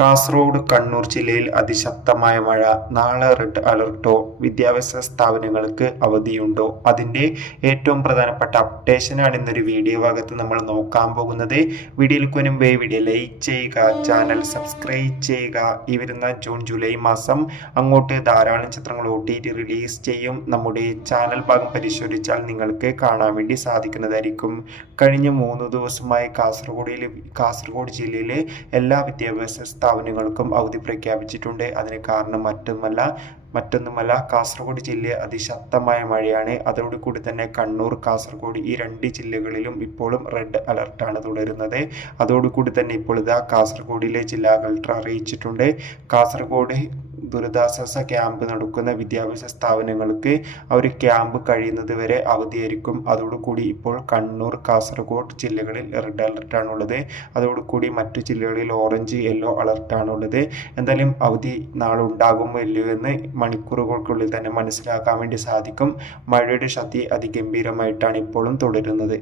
കാസർഗോഡ്, കണ്ണൂർ ജില്ലയിൽ അതിശക്തമായ മഴ. നാളെ റെഡ് അലർട്ടോ? വിദ്യാഭ്യാസ സ്ഥാപനങ്ങൾക്ക് അവധിയുണ്ടോ? അതിൻ്റെ ഏറ്റവും പ്രധാനപ്പെട്ട അപ്ഡേഷനാണ് ഇന്നൊരു വീഡിയോ ഭാഗത്ത് നമ്മൾ നോക്കാൻ പോകുന്നത്. വീഡിയോയിലേക്ക് മുൻപേ വീഡിയോ ലൈക്ക് ചെയ്യുക, ചാനൽ സബ്സ്ക്രൈബ് ചെയ്യുക. ഈ വരുന്ന ജൂൺ ജൂലൈ മാസം അങ്ങോട്ട് ധാരാളം ചിത്രങ്ങൾ OTT റിലീസ് ചെയ്യും. നമ്മുടെ ചാനൽ ഭാഗം പരിശോധിച്ചാൽ നിങ്ങൾക്ക് കാണാൻ വേണ്ടി സാധിക്കുന്നതായിരിക്കും. കഴിഞ്ഞ 3 ദിവസമായി കാസർഗോഡ് ജില്ലയിലെ എല്ലാ വിദ്യാഭ്യാസ സ്ഥാപനങ്ങൾക്കും അവധി പ്രഖ്യാപിച്ചിട്ടുണ്ട്. അതിന് കാരണം മറ്റൊന്നുമല്ല കാസർഗോഡ് ജില്ലയിൽ അതിശക്തമായ മഴയാണ്. അതോടുകൂടി തന്നെ കണ്ണൂർ, കാസർഗോഡ് ഈ 2 ജില്ലകളിലും ഇപ്പോഴും റെഡ് അലർട്ടാണ് തുടരുന്നത്. അതോടുകൂടി തന്നെ ഇപ്പോൾ കാസർഗോഡിലെ ജില്ലാ കളക്ടർ അറിയിച്ചിട്ടുണ്ട്. കാസർഗോഡ് ദുരിതാശ്വാസ ക്യാമ്പ് നടക്കുന്ന വിദ്യാഭ്യാസ സ്ഥാപനങ്ങൾക്ക് ഒരു ക്യാമ്പ് കഴിയുന്നത് വരെ അവധിയായിരിക്കും. അതോടുകൂടി ഇപ്പോൾ കണ്ണൂർ, കാസർഗോഡ് ജില്ലകളിൽ റെഡ് അലർട്ടാണുള്ളത്. അതോടുകൂടി മറ്റു ജില്ലകളിൽ ഓറഞ്ച്, യെല്ലോ അലർട്ടാണുള്ളത്. എന്തായാലും അവധി നാളെ ഉണ്ടാകുമോ ഇല്ലയോ എന്ന് മണിക്കൂറുകൾക്കുള്ളിൽ തന്നെ മനസ്സിലാക്കാൻ വേണ്ടി സാധിക്കും. മഴയുടെ ശക്തി അതിഗംഭീരമായിട്ടാണ് ഇപ്പോഴും തുടരുന്നത്.